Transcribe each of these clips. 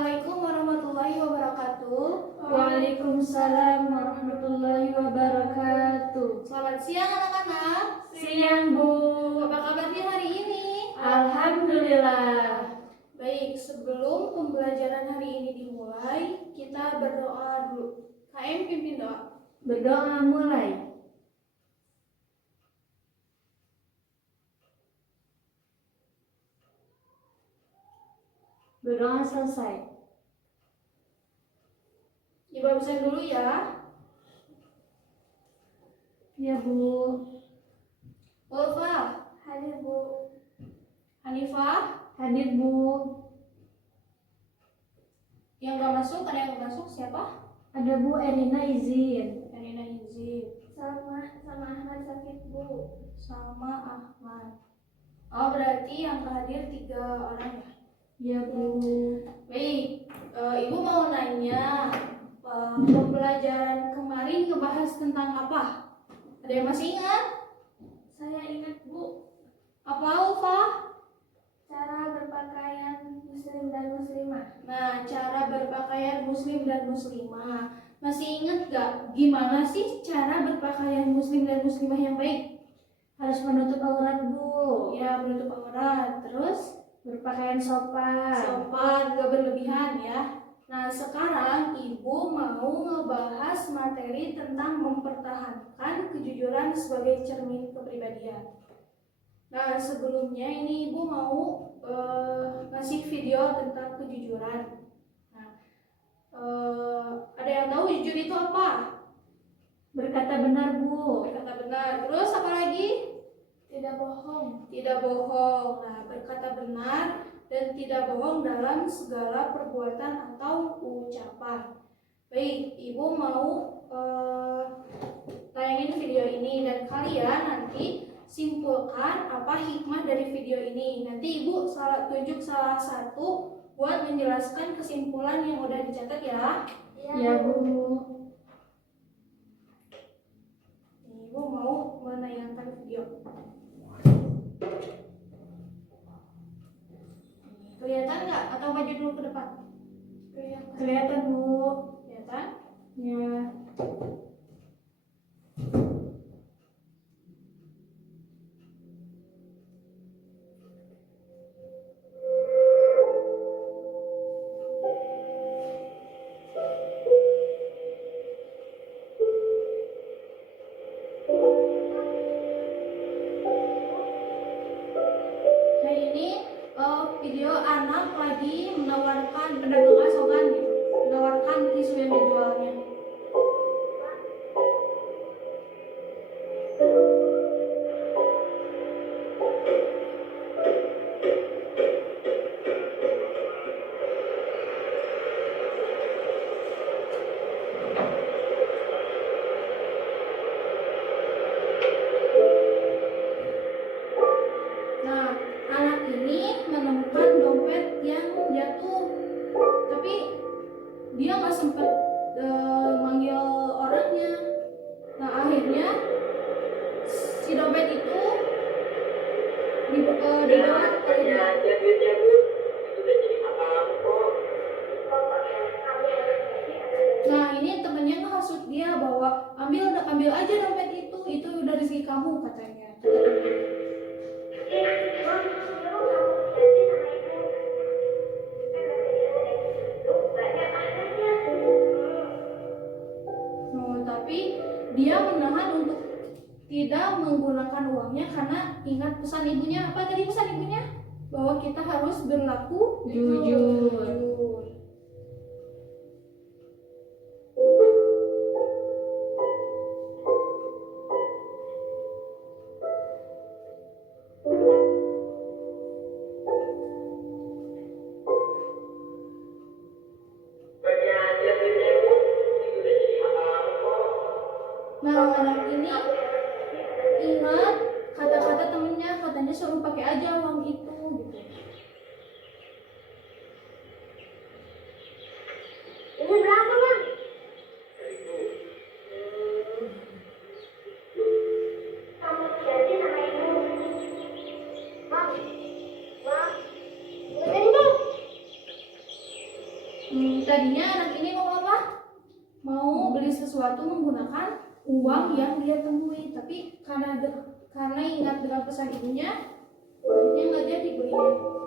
Assalamualaikum warahmatullahi wabarakatuh. Waalaikumsalam warahmatullahi wabarakatuh. Selamat siang anak-anak. Siang, Bu. Apa kabarnya hari ini? Alhamdulillah. Baik, sebelum pembelajaran hari ini dimulai, kita berdoa dulu. KM pimpin doa. Berdoa mulai. Berdoa selesai. Ibu absen dulu ya. Ya, Bu. Ulfa, Hadir, Bu. Hanifah, Hadir, Bu. yang gak masuk, ada yang gak masuk siapa? Ada Bu Erina izin. Erina izin. Sama Ahmad sakit, Bu. Sama Ahmad. Oh, berarti yang hadir 3 orang ya? Ya, Bu. Baik, Ibu mau nanya, pembelajaran kemarin ngebahas tentang apa? Ada yang masih ingat? Saya ingat, Bu, Apa, Ulfa? cara berpakaian muslim dan muslimah. Nah, cara berpakaian muslim dan muslimah. Masih ingat gak gimana sih cara berpakaian muslim dan muslimah yang baik? Harus menutup aurat, Bu. Ya, menutup aurat, terus Berpakaian sopan. sopan, gak berlebihan ya. Nah, sekarang Ibu mau ngebahas materi tentang mempertahankan kejujuran sebagai cermin kepribadian. Nah, sebelumnya ini Ibu mau ngasih video tentang kejujuran. Nah, ada yang tahu jujur itu apa? Berkata benar, Bu. Berkata benar. Terus apa lagi? Tidak bohong. Tidak bohong. Nah, berkata benar dan tidak bohong dalam segala perbuatan atau ucapan. Baik, Ibu mau tayangin video ini dan kalian nanti simpulkan apa hikmah dari video ini. Nanti Ibu tunjuk salah satu buat menjelaskan kesimpulan yang udah dicatat ya. Ya, Bu. Ibu mau menayangkan video. Kelihatan nggak? Atau maju dulu ke depan? Kelihatan, Bu. Kelihatan? Ya. Hari ini video anak lagi menawarkan pedagang asongan gitu, menawarkan tisu yang dijualnya. Nah, anak ini menemukan dompet yang jatuh, tapi dia nggak sempat manggil orangnya. Nah, akhirnya si dompet itu dibawa oleh dia. Nah, ini temennya ngehasut dia bahwa ambil aja dompet itu udah rezeki kamu katanya. Tapi dia menahan untuk tidak menggunakan uangnya karena ingat pesan ibunya. Apa tadi pesan ibunya? Bahwa kita harus berlaku Jujur. Nah, anak ini ingat kata-kata temennya, katanya suruh pakai aja uang itu gitu. Ini berapa, Bang? Kamu janji sama ibu. Bang. Bang. Udah jadi, Bang. Videonya anak ini mau apa? Mau beli sesuatu menggunakan uang yang dia temui, tapi karena ingat dengan pesan ibunya, akhirnya nggak jadi belinya.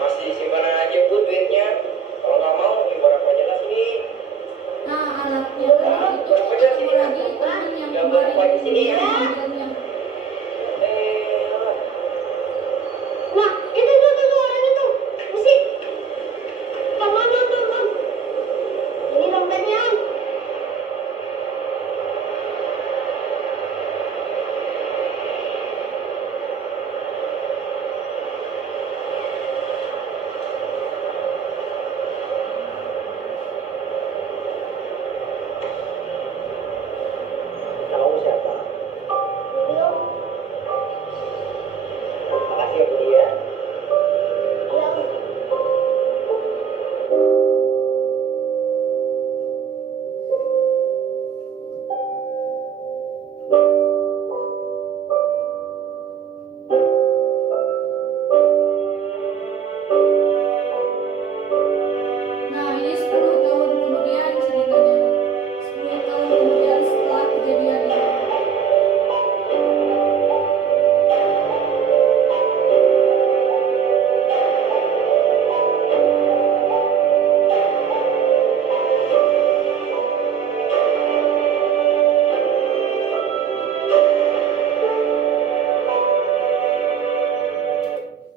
Masih simpanan aja bu duitnya. Kalau nggak mau ibarat aja lah sini. Nah, anaknya itu ketemu lagi teman yang kemarin Sini ya. mobilnya. Wah, itu orang itu. Musik. Mam. Ini dompetnya. Kamu siapa? Video. Makasih ya bu ya. Ya. Nah, ini 10 tahun kemudian ceritanya. 10 tahun kemudian setelah kejadian ini.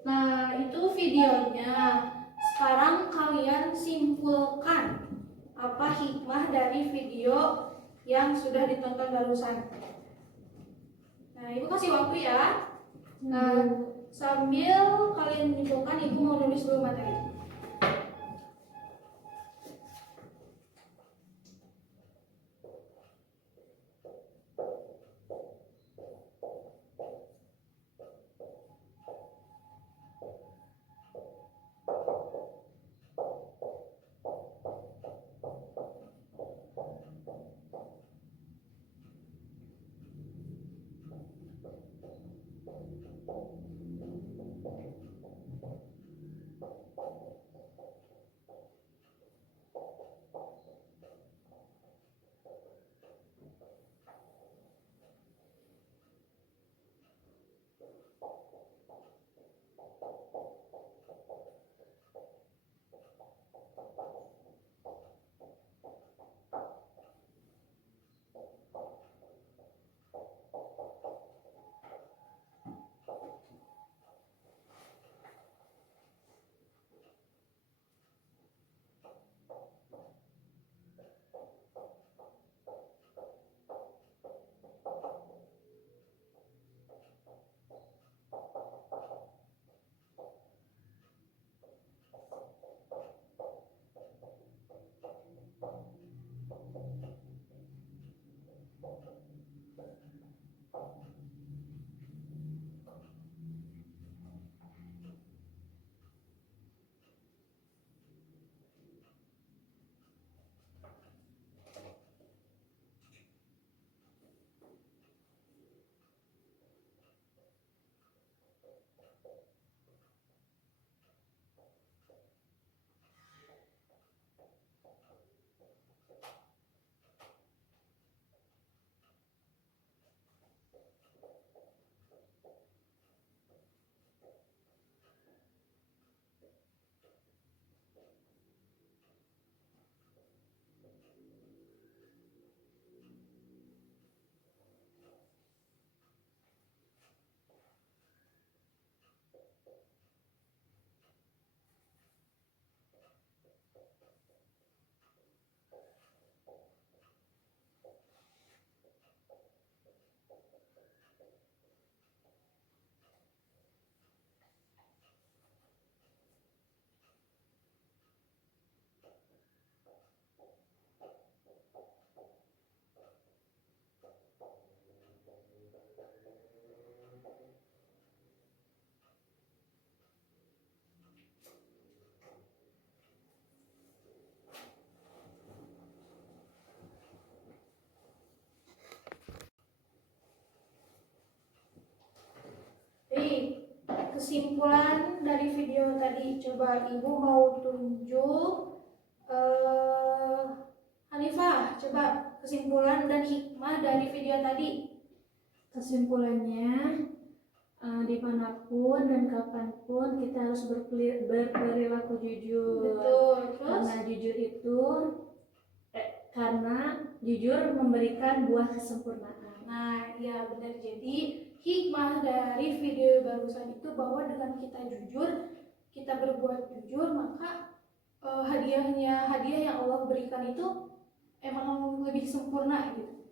Nah, itu videonya. Sekarang kalian simpulkan apa hikmah dari video yang sudah ditonton barusan. Nah, Ibu kasih waktu ya. Nah, sambil kalian menyimpulkan, Ibu mau nulis dulu materi. kesimpulan dari video tadi. Coba ibu mau tunjuk. Hanifah, coba kesimpulan dan hikmah dari video tadi. Kesimpulannya, dimanapun dan kapanpun kita harus berperilaku jujur. Betul. Terus Karena jujur memberikan buah kesempurnaan. nah, ya benar. Jadi hikmah dari video barusan itu bahwa dengan kita jujur, kita berbuat jujur, maka hadiah yang Allah berikan itu emang lebih sempurna gitu.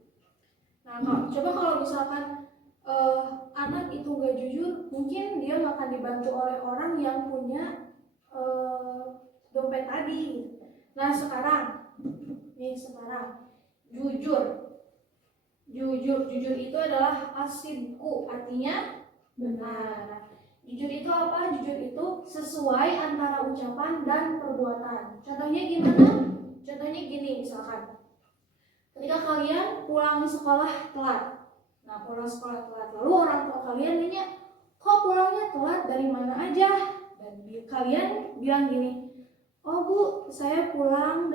Nah, kalau misalkan anak itu gak jujur, mungkin dia akan dibantu oleh orang yang punya dompet tadi. Nah, sekarang jujur itu adalah asidku, artinya benar. Jujur itu apa? Jujur itu sesuai antara ucapan dan perbuatan. Contohnya gimana? Contohnya gini, misalkan ketika kalian pulang sekolah telat. Nah, pulang sekolah telat, lalu orang tua kalian nanya, kok pulangnya telat, dari mana aja? Dan kalian bilang gini, oh bu, saya pulang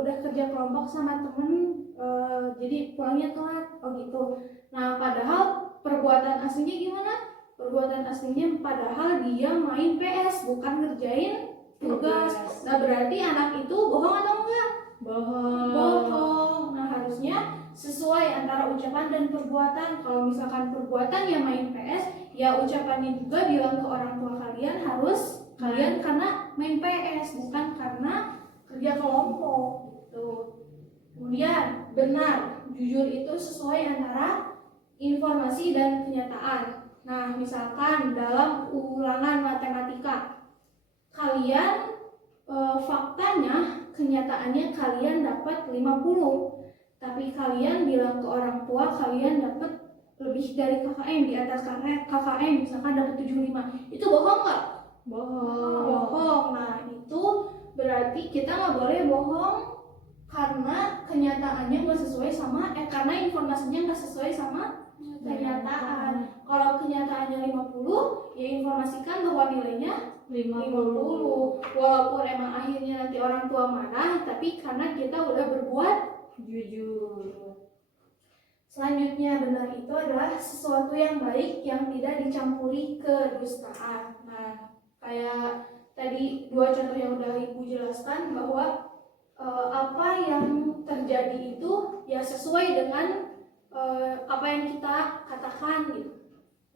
udah kerja kelompok sama temen, jadi pulangnya telat. Oh gitu. Nah, padahal perbuatan aslinya gimana? Perbuatan aslinya padahal dia main PS, bukan ngerjain tugas. Nah, berarti anak itu bohong atau enggak? Bohong. Nah, harusnya sesuai antara ucapan dan perbuatan. Kalau misalkan perbuatan ya main PS, ya ucapannya juga bilang ke orang tua kalian harus kalian karena main PS, bukan karena kerja kelompok gitu. Kemudian benar, jujur itu sesuai antara informasi dan kenyataan. Nah, misalkan dalam ulangan matematika, kalian faktanya, kenyataannya kalian dapat 50, tapi kalian bilang ke orang tua kalian dapat lebih dari KKM, di atas KKM, misalkan dapat 75. Itu bohong nggak? Bohong. Nah, itu berarti kita nggak boleh bohong karena kenyataannya nggak sesuai sama karena informasinya nggak sesuai sama kenyataan. Kalau kenyataannya 50, ya informasikan bahwa nilainya 50. Walaupun emang akhirnya nanti orang tua marah, tapi karena kita udah berbuat jujur. Selanjutnya, benar itu adalah sesuatu yang baik yang tidak dicampuri kedustaan. Nah, kayak tadi dua contoh yang udah Ibu jelaskan bahwa apa yang terjadi itu ya sesuai dengan apa yang kita katakan gitu.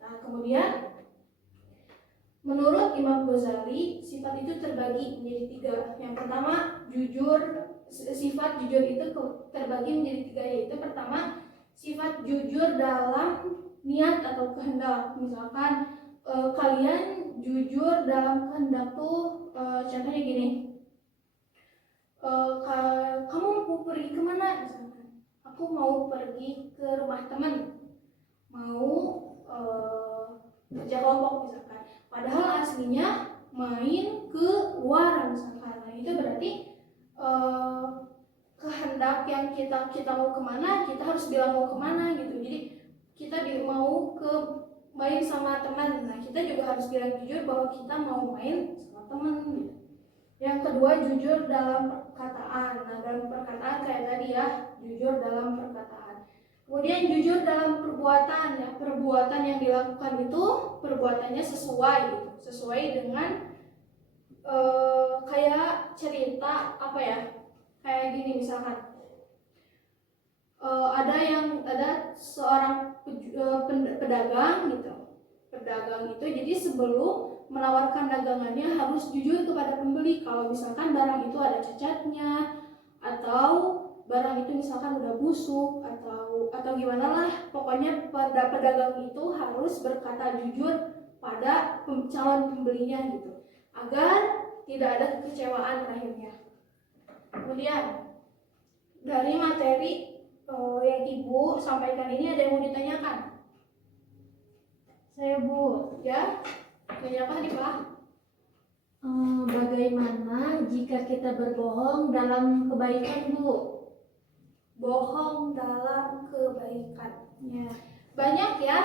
Nah, kemudian menurut Imam Ghazali, sifat itu terbagi menjadi 3. Yang pertama, sifat jujur itu terbagi menjadi 3, yaitu pertama, sifat jujur dalam niat atau kehendak. Misalkan kalian jujur dalam kehendak tuh, contohnya gini, kamu mau pergi kemana? Misalkan, aku mau pergi ke rumah teman, mau kerja kelompok misalkan. Padahal aslinya main ke luar misalkan. Nah, itu berarti kehendak yang kita mau kemana, kita harus bilang mau kemana gitu. Jadi kita mau ke main sama teman, nah kita juga harus bilang jujur bahwa kita mau main sama teman gitu. Yang kedua, jujur dalam perkataan. Nah, dalam perkataan kayak tadi ya, jujur dalam perkataan. Kemudian jujur dalam perbuatan. Ya, perbuatan yang dilakukan itu perbuatannya sesuai gitu, sesuai dengan kayak cerita apa ya, kayak gini misalkan ada seorang pedagang gitu. Pedagang itu jadi sebelum menawarkan dagangannya harus jujur kepada pembeli. Kalau misalkan barang itu ada cacatnya atau barang itu misalkan udah busuk atau gimana lah, pokoknya pada pedagang itu harus berkata jujur pada calon pembelinya gitu, agar tidak ada kekecewaan akhirnya. Kemudian dari materi yang Ibu sampaikan ini, ada yang mau ditanyakan? Saya Bu, Ya, tanya apa nih Pak? bagaimana jika kita berbohong dalam kebaikan Bu? Bohong dalam kebaikan. Ya. banyak ya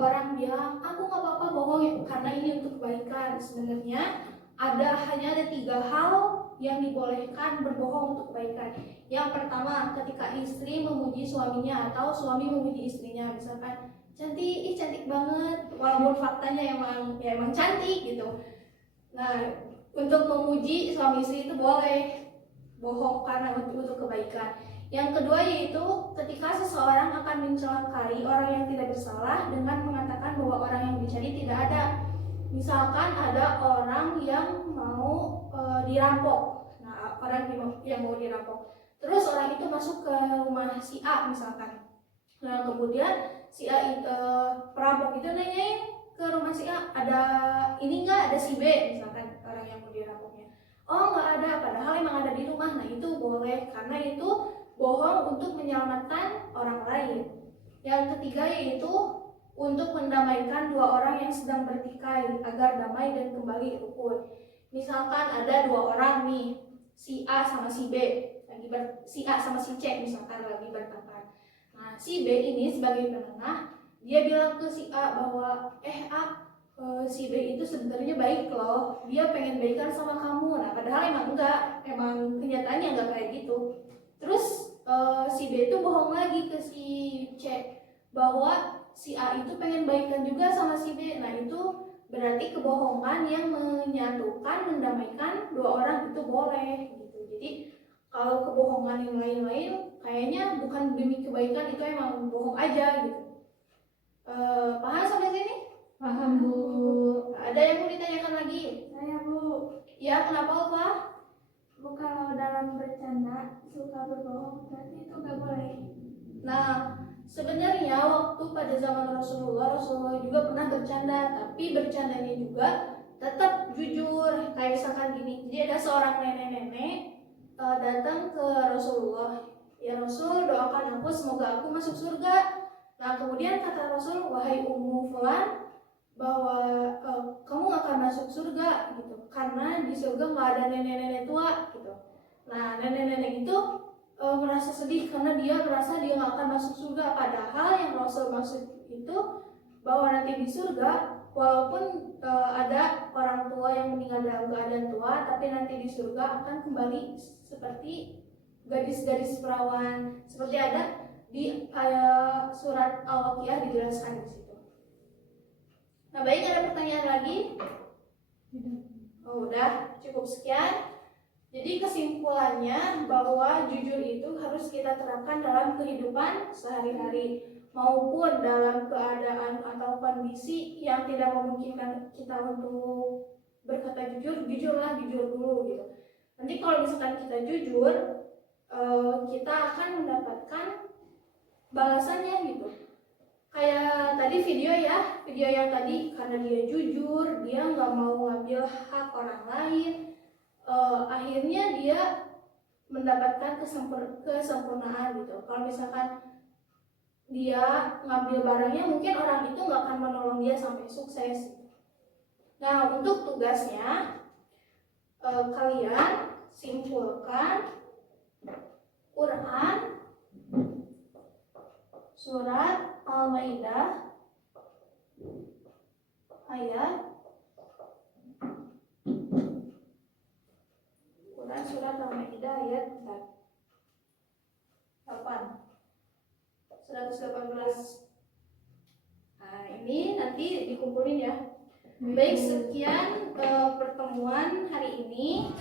orang bilang aku nggak apa-apa bohong karena ini untuk kebaikan. Sebenarnya hanya ada 3 hal yang dibolehkan berbohong untuk kebaikan. Yang pertama, ketika istri memuji suaminya atau suami memuji istrinya, misalkan cantik, ih cantik banget, walaupun faktanya emang cantik gitu. Nah, untuk memuji suami istri itu boleh bohong karena untuk kebaikan. Yang kedua yaitu ketika seseorang akan mencelakai orang yang tidak bersalah dengan mengatakan bahwa orang yang dicari tidak ada. Misalkan ada orang yang mau dirampok. Nah, orang yang mau dirampok. Terus orang itu masuk ke rumah si A misalkan. Nah, kemudian si A perampok itu nanyain ke rumah si A, ada ini enggak, ada si B misalkan orang yang mau dirampoknya. Oh, enggak ada, padahal emang ada di rumah. Nah, itu boleh karena itu bohong untuk menyelamatkan orang lain. Yang ketiga yaitu untuk mendamaikan 2 orang yang sedang bertikai agar damai dan kembali rukun. Misalkan ada 2 orang nih, si A sama si B, si A sama si C misalkan lagi bertengkar. Nah, si B ini sebagai penengah, dia bilang ke si A bahwa si B itu sebenarnya baik loh, dia pengen baikan sama kamu. Nah, padahal emang enggak, emang kenyataannya enggak kayak gitu. Terus si B itu bohong lagi ke si C bahwa si A itu pengen baikan juga sama si B. Nah, itu berarti kebohongan yang menyatukan, mendamaikan 2 orang itu boleh gitu. Jadi kalau kebohongan yang lain-lain kayaknya bukan demi kebaikan, itu emang bohong aja gitu. Paham sampai sini? Paham, Bu. Ada yang mau ditanyakan lagi? Saya Bu, Ya, kenapa Opa? Bu kalau dalam bercanda suka berbohong berarti itu gak boleh. Nah, sebenarnya waktu pada zaman Rasulullah juga pernah bercanda, tapi bercandanya juga tetap jujur. Kayak misalkan gini, jadi ada seorang nenek-nenek datang ke Rasulullah, ya Rasul doakan aku semoga aku masuk surga. Nah, kemudian kata Rasul, wahai Ummu Fulan, bahwa kamu akan masuk surga gitu, karena di surga nggak ada nenek-nenek tua gitu. Nah, nenek-nenek itu merasa sedih karena dia merasa dia nggak akan masuk surga. Padahal yang Rasul maksud itu bahwa nanti di surga walaupun ada orang tua yang meninggal dalam keadaan tua, tapi nanti di surga akan kembali seperti gadis-gadis perawan, seperti ada di surat Al-Waqiah dijelaskan di situ. Nah, baik, ada pertanyaan lagi? Oh, udah cukup sekian. Jadi kesimpulannya bahwa jujur itu harus kita terapkan dalam kehidupan sehari-hari maupun dalam keadaan atau kondisi yang tidak memungkinkan kita untuk berkata jujur, jujurlah, jujur dulu gitu. Nanti kalau misalkan kita jujur, kita akan mendapatkan balasannya gitu. Kayak tadi video yang tadi, karena dia jujur, dia nggak mau ngambil hak orang lain, akhirnya dia mendapatkan kesempurnaan gitu. Kalau misalkan dia ngambil barangnya, mungkin orang itu nggak akan menolong dia sampai sukses. Nah, untuk tugasnya kalian simpulkan Quran surat Al-Maidah ayat Quran surat Al-Maidah ayat 118. Nah, ini nanti dikumpulin ya. Baik, sekian pertemuan hari ini.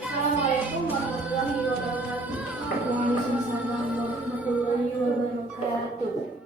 Assalamualaikum warahmatullahi wabarakatuh. Waalaikumsalam warahmatullahi wabarakatuh.